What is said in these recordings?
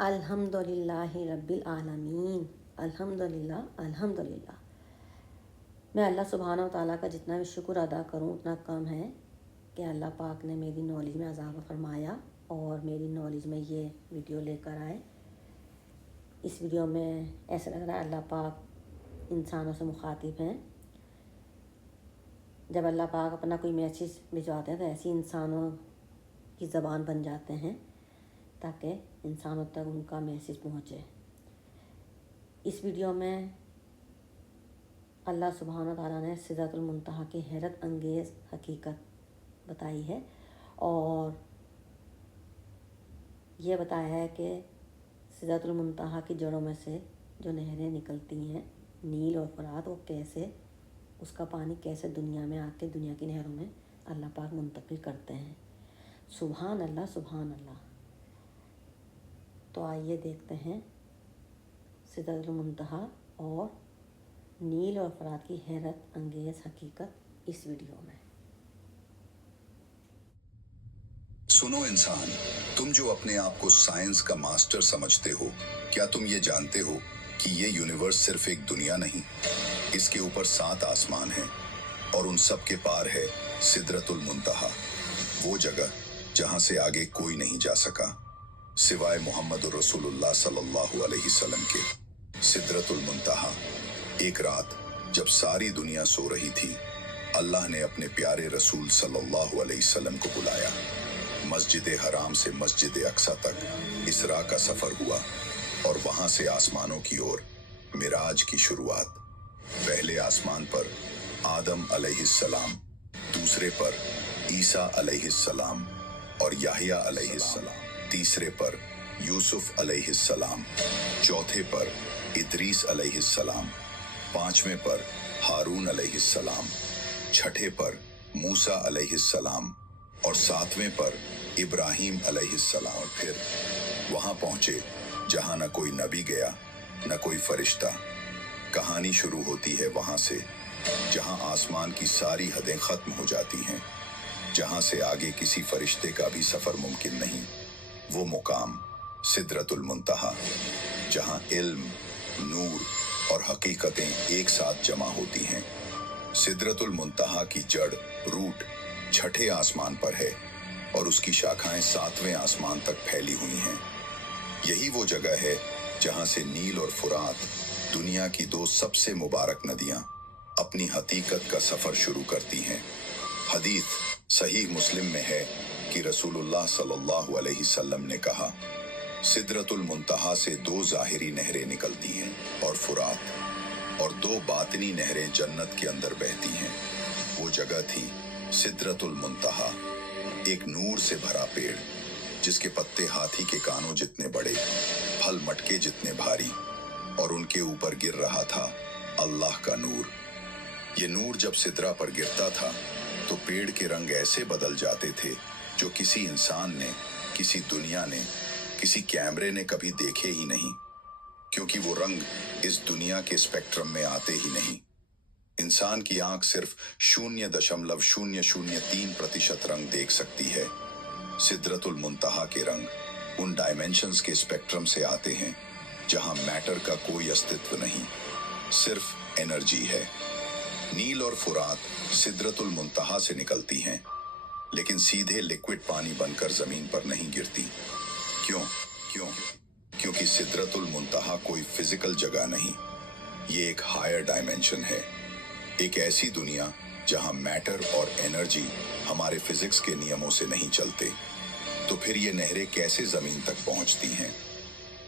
الحمدللہ رب العالمین۔ الحمدللہ الحمدللہ۔ میں اللہ سبحانہ و تعالیٰ کا جتنا بھی شکر ادا کروں اتنا کم ہے کہ اللہ پاک نے میری نالج میں اضافہ فرمایا اور میری نالج میں یہ ویڈیو لے کر آئے۔ اس ویڈیو میں ایسا لگ رہا ہے اللہ پاک انسانوں سے مخاطب ہیں۔ جب اللہ پاک اپنا کوئی میسیج بھجواتے ہیں تو ایسی انسانوں کی زبان بن جاتے ہیں تاکہ انسانوں تک ان کا میسیج پہنچے۔ اس ویڈیو میں اللہ سبحانہ تعالیٰ نے سدرۃ المنتہا کی حیرت انگیز حقیقت بتائی ہے اور یہ بتایا ہے کہ سدرۃ المنتہا کی جڑوں میں سے جو نہریں نکلتی ہیں نیل اور فرات، وہ کیسے اس کا پانی کیسے دنیا میں آ کے دنیا کی نہروں میں اللہ پاک منتقل کرتے ہیں۔ سبحان اللہ سبحان اللہ۔ تو آئیے دیکھتے ہیں سدرۃ المنتہا اور نیل اور فرات کی حیرت انگیز حقیقت اس ویڈیو میں۔ سنو انسان، تم جو اپنے آپ کو سائنس کا ماسٹر سمجھتے ہو، کیا تم یہ جانتے ہو کہ یہ یونیورس صرف ایک دنیا نہیں، اس کے اوپر 7 آسمان ہیں اور ان سب کے پار ہے سدرۃ المنتہا، وہ جگہ جہاں سے آگے کوئی نہیں جا سکا سوائے محمد الرسول اللہ صلی اللہ علیہ وسلم کے۔ سدرۃ المنتہا۔ ایک رات جب ساری دنیا سو رہی تھی، اللہ نے اپنے پیارے رسول صلی اللہ علیہ وسلم کو بلایا۔ مسجد حرام سے مسجد اقصیٰ تک اسراء کا سفر ہوا اور وہاں سے آسمانوں کی اور معراج کی شروعات۔ پہلے آسمان پر آدم علیہ السلام، دوسرے پر عیسیٰ علیہ السلام اور یحییٰ علیہ السلام، تیسرے پر یوسف علیہ السلام، چوتھے پر ادریس علیہ السلام، پانچویں پر ہارون علیہ السلام، چھٹے پر موسیٰ علیہ السلام اور ساتویں پر ابراہیم علیہ السلام۔ اور پھر وہاں پہنچے جہاں نہ کوئی نبی گیا نہ کوئی فرشتہ۔ کہانی شروع ہوتی ہے وہاں سے جہاں آسمان کی ساری حدیں ختم ہو جاتی ہیں، جہاں سے آگے کسی فرشتے کا بھی سفر ممکن نہیں۔ وہ مقام سدرۃ المنتہا، جہاں علم، نور اور حقیقتیں ایک ساتھ جمع ہوتی ہیں۔ سدرۃ المنتہا کی جڑ، روٹ، چھٹے آسمان پر ہے اور اس کی شاخائیں 7ویں آسمان تک پھیلی ہوئی ہیں۔ یہی وہ جگہ ہے جہاں سے نیل اور فرات، دنیا کی 2 سب سے مبارک ندیاں، اپنی حقیقت کا سفر شروع کرتی ہیں۔ حدیث صحیح مسلم میں ہے کہ رسول اللہ صلی اللہ علیہ وسلم نے کہا، سدرۃ المنتہا سے 2 ظاہری نہریں نکلتی ہیں اور فرات، اور 2 باطنی نہریں جنت کے اندر بہتی ہیں۔ وہ جگہ تھی سدرۃ المنتہا، ایک نور سے بھرا پیڑ جس کے پتے ہاتھی کے کانوں جتنے بڑے، پھل مٹکے جتنے بھاری، اور ان کے اوپر گر رہا تھا اللہ کا نور۔ یہ نور جب سدرا پر گرتا تھا تو پیڑ کے رنگ ایسے بدل جاتے تھے جو کسی انسان نے، کسی دنیا نے، کسی کیمرے نے کبھی دیکھے ہی نہیں، کیونکہ وہ رنگ اس دنیا کے اسپیکٹرم میں آتے ہی نہیں۔ انسان کی آنکھ صرف 0.003% رنگ دیکھ سکتی ہے۔ سدرۃ المنتہا کے رنگ ان ڈائمینشنز کے اسپیکٹرم سے آتے ہیں جہاں میٹر کا کوئی استعمال نہیں، صرف انرجی ہے۔ نیل اور فرات سدرۃ المنتہا سے نکلتی ہیں لیکن سیدھے لیکوڈ پانی بن کر زمین پر نہیں گرتی۔ کیونکہ سدرۃ المنتہا کوئی فزیکل جگہ نہیں، یہ ایک ہائر ڈائمینشن ہے، ایک ایسی دنیا جہاں میٹر اور انرجی ہمارے فزکس کے نیموں سے نہیں چلتے۔ تو پھر یہ نہریں کیسے زمین تک پہنچتی ہیں؟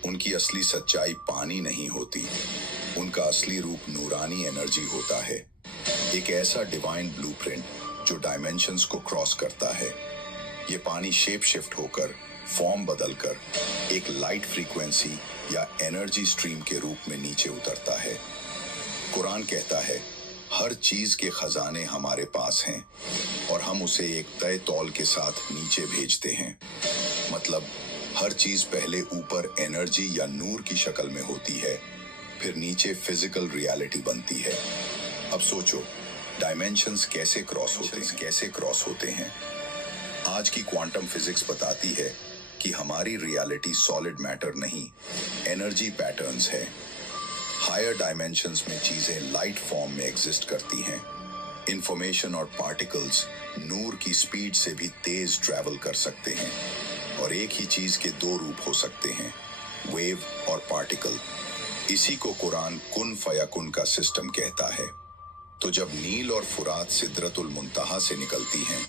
ان کی اصلی سچائی پانی نہیں ہوتی، ان کا اصلی روپ نورانی انرجی ہوتا ہے، ایک ایسا ڈیوائن بلو پرنٹ جو ڈائمینشنز کو کراس کرتا ہے۔ یہ پانی شیپ شفٹ ہو کر، فارم بدل کر ایک لائٹ فریکوینسی یا انرجی سٹریم کے روپ میں نیچے اترتا ہے۔ قرآن کہتا ہے، ہر چیز کے خزانے ہمارے پاس ہیں اور ہم اسے ایک طے تول کے ساتھ نیچے بھیجتے ہیں۔ مطلب ہر چیز پہلے اوپر انرجی یا نور کی شکل میں ہوتی ہے، پھر نیچے فزیکل ریالٹی بنتی ہے۔ اب سوچو، ڈائمینشنز کیسے کراس ہوتے ہیں؟ آج کی کوانٹم فزکس بتاتی ہے कि हमारी रियलिटी सॉलिड मैटर नहीं, एनर्जी पैटर्न्स है। हायर डायमेंशंस में चीजें लाइट फॉर्म में एग्जिस्ट करती हैं। इंफॉर्मेशन और पार्टिकल्स नूर की स्पीड से भी तेज ट्रैवल कर सकते हैं और एक ही चीज के दो रूप हो सकते हैं, वेव और पार्टिकल। इसी को कुरान कुन फयाकुन का सिस्टम कहता है। तो जब नील और फुरात सिदरतुल मुंतहा से निकलती हैं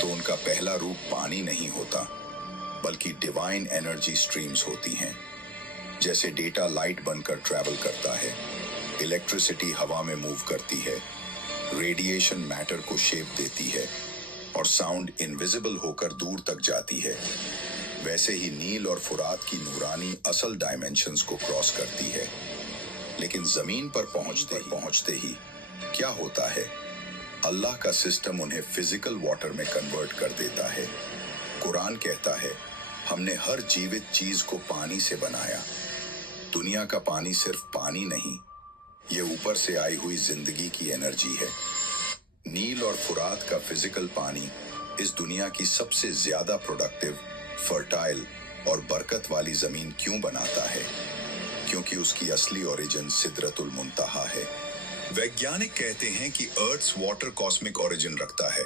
तो उनका पहला रूप पानी नहीं होता बल्कि डिवाइन एनर्जी स्ट्रीम्स होती हैं। जैसे डेटा लाइट बनकर ट्रैवल करता है, इलेक्ट्रिसिटी हवा में मूव करती है, रेडिएशन मैटर को शेप देती है और साउंड इनविजिबल होकर दूर तक जाती है, वैसे ही नील और फुरात की नूरानी असल डायमेंशंस को क्रॉस करती है। लेकिन जमीन पर पहुंचते ही क्या होता है, अल्लाह का सिस्टम उन्हें फिजिकल वाटर में कन्वर्ट कर देता है। कुरान कहता है, हमने हर जीवित चीज को पानी से बनाया। दुनिया का पानी सिर्फ पानी नहीं, ये ऊपर से आई हुई जिंदगी की एनर्जी है। नील और फुरात का फिजिकल पानी इस दुनिया की सबसे ज्यादा प्रोडक्टिव, फर्टाइल और बरकत वाली जमीन क्यों बनाता है? क्योंकि उसकी असली ओरिजिन सिदरतुल मुंतहा है। वैज्ञानिक कहते हैं कि अर्थ्स वाटर कॉस्मिक ओरिजिन रखता है।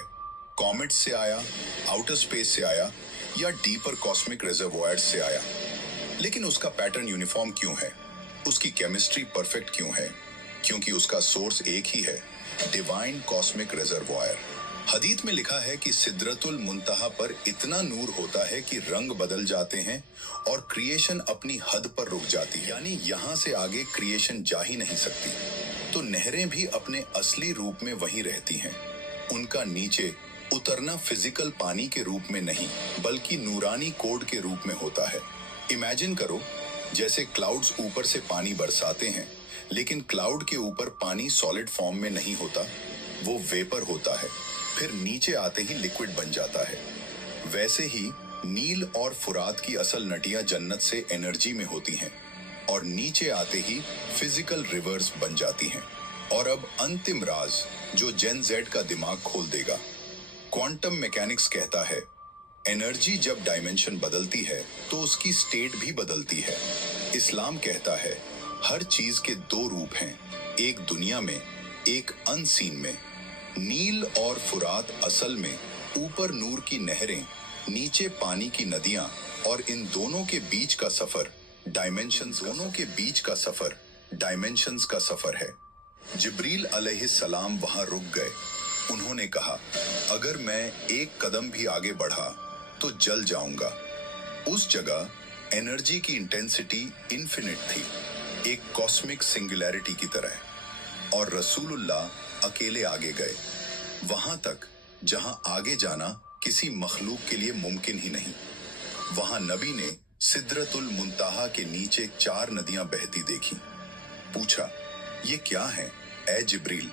कॉमेट से आया, आउटर स्पेस से आया या डीपर कॉस्मिक रिजर्वॉयर्स से आया, लेकिन उसका पैटर्न यूनिफॉर्म क्यों है? उसकी केमिस्ट्री परफेक्ट क्यों है? क्योंकि उसका सोर्स एक ही है, डिवाइन कॉस्मिक रिजर्वॉयर। हदीथ में लिखा है कि सिदरतुल मुंतहा पर इतना नूर होता है कि रंग बदल जाते हैं और क्रिएशन अपनी हद पर रुक जाती है, यानी यहाँ से आगे क्रिएशन जा ही नहीं सकती। तो नहरें भी अपने असली रूप में वहीं रहती हैं। उनका नीचे उतरना फिजिकल पानी के रूप में नहीं बल्कि नूरानी कोड के रूप में होता है। इमेजिन करो, जैसे क्लाउड्स ऊपर से पानी बरसाते हैं, लेकिन क्लाउड के ऊपर पानी सॉलिड फॉर्म में नहीं होता, वो वेपर होता है, फिर नीचे आते ही लिक्विड बन जाता है। वैसे ही नील और फुरात की असल नटियां जन्नत से एनर्जी में होती हैं और नीचे आते ही फिजिकल रिवर्स बन जाती हैं। और अब अंतिम राज जो जेन जेड का दिमाग खोल देगा। क्वांटम मैकेनिक्स कहता है, एनर्जी जब डायमेंशन बदलती है तो उसकी स्टेट भी बदलती है। इस्लाम कहता है, हर चीज के दो रूप हैं, एक दुनिया में, एक अनसीन में। नील और फुरात असल में ऊपर नूर की नहरें, नीचे पानी की नदियां और इन दोनों के बीच का सफर डायमेंशंस का सफर है। जिब्रील अलैहिस्सलाम वहां रुक गए। उन्होंने कहा, अगर मैं एक कदम भी आगे बढ़ा तो जल जाऊंगा। उस जगह एनर्जी की इंटेंसिटी इन्फिनिट थी, एक कॉस्मिक सिंगुलैरिटी की तरह, और रसूलुल्लाह अकेले आगे गए, वहां तक जहां आगे जाना किसी मखलूक के लिए मुमकिन ही नहीं। वहां नबी ने सिदरतुल मुंतहा के नीचे 4 नदियां बहती देखी। पूछा, ये क्या है ए जिब्रील?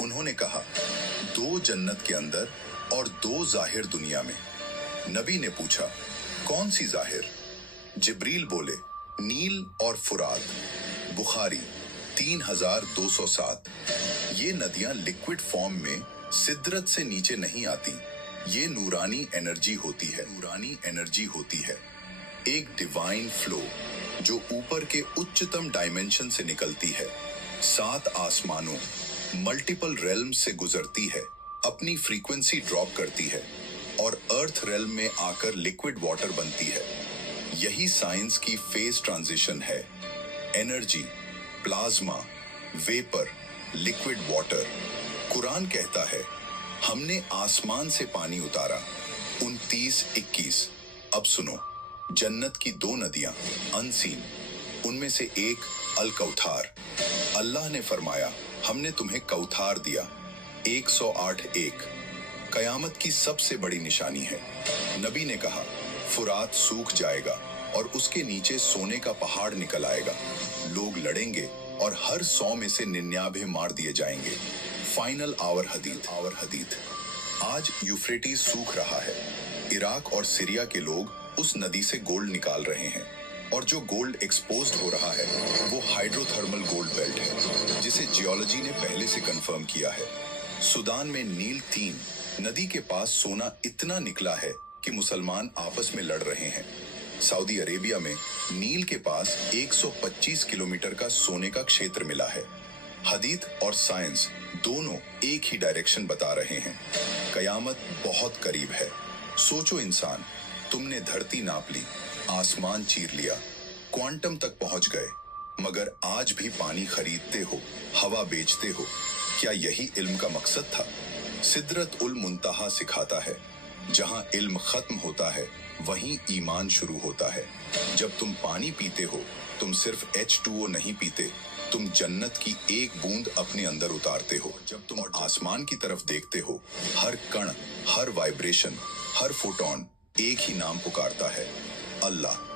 उन्होंने कहा, 2 जन्नत के अंदर और 2 जाहिर दुनिया में। नबी ने पूछा, कौन सी जाहिर? जिब्रील बोले, नील और फुरात। बुखारी 3207। ये नदियां लिक्विड फॉर्म में सिदरत से नीचे नहीं आती, ये नूरानी एनर्जी होती है, एक डिवाइन फ्लो जो ऊपर के उच्चतम डायमेंशन से निकलती है, 7 आसमानों, मल्टीपल रेल्म से गुजरती है, अपनी फ्रीक्वेंसी ड्रॉप करती है और अर्थ रेल्म में आकर लिक्विड वाटर बनती है। यही साइंस की फेज ट्रांजिशन है, energy, plasma, vapour, liquid water. Quran कहता है, हमने आसमान से पानी उतारा, 29-21। अब सुनो, जन्नत की 2 नदियां अनसीन, उनमें से एक अल कौथार। अल्लाह ने फरमाया, हमने तुम्हें कौथार दिया, 108-1। कयामत की सबसे बड़ी निशानी है। नबी ने कहा, फुरात सूख जाएगा और उसके नीचे सोने का पहाड़ निकल आएगा, लोग लड़ेंगे और हर 100 में से 99 मार दिए जाएंगे। फाइनल आवर हदीथ। आज यूफ्रेटिस सूख रहा है, इराक और सीरिया के लोग उस नदी से गोल्ड निकाल रहे हैं और जो गोल्ड एक्सपोज्ड हो रहा है वो हाइड्रोथर्मल गोल्ड बेल्ट है, जिसे जियोलॉजी ने पहले से कंफर्म किया है। सूडान में नील 3 नदी के पास सोना इतना निकला है कि मुसलमान आपस में लड़ रहे हैं। सऊदी अरेबिया में नील के पास 125 किलोमीटर का सोने का क्षेत्र मिला है। हदीथ और साइंस दोनों एक ही डायरेक्शन बता रहे हैं। कयामत बहुत करीब है। सोचो इंसान, तुमने धरती नाप ली, आसमान चीर लिया, क्वांटम तक पहुंच गए, मगर आज भी पानी खरीदते हो, हवा बेचते हो। क्या यही इल्म का मकसद था? सिदरत उल मुंतहा सिखाता है, जहां इल्म खत्म होता है वहीं ईमान शुरू होता है। जब तुम पानी पीते हो, तुम सिर्फ H2O नहीं पीते, तुम जन्नत की एक बूंद अपने अंदर उतारते हो। जब तुम आसमान की तरफ देखते हो, हर कण, हर वाइब्रेशन, हर फोटोन एक ही नाम पुकारता है, अल्लाह।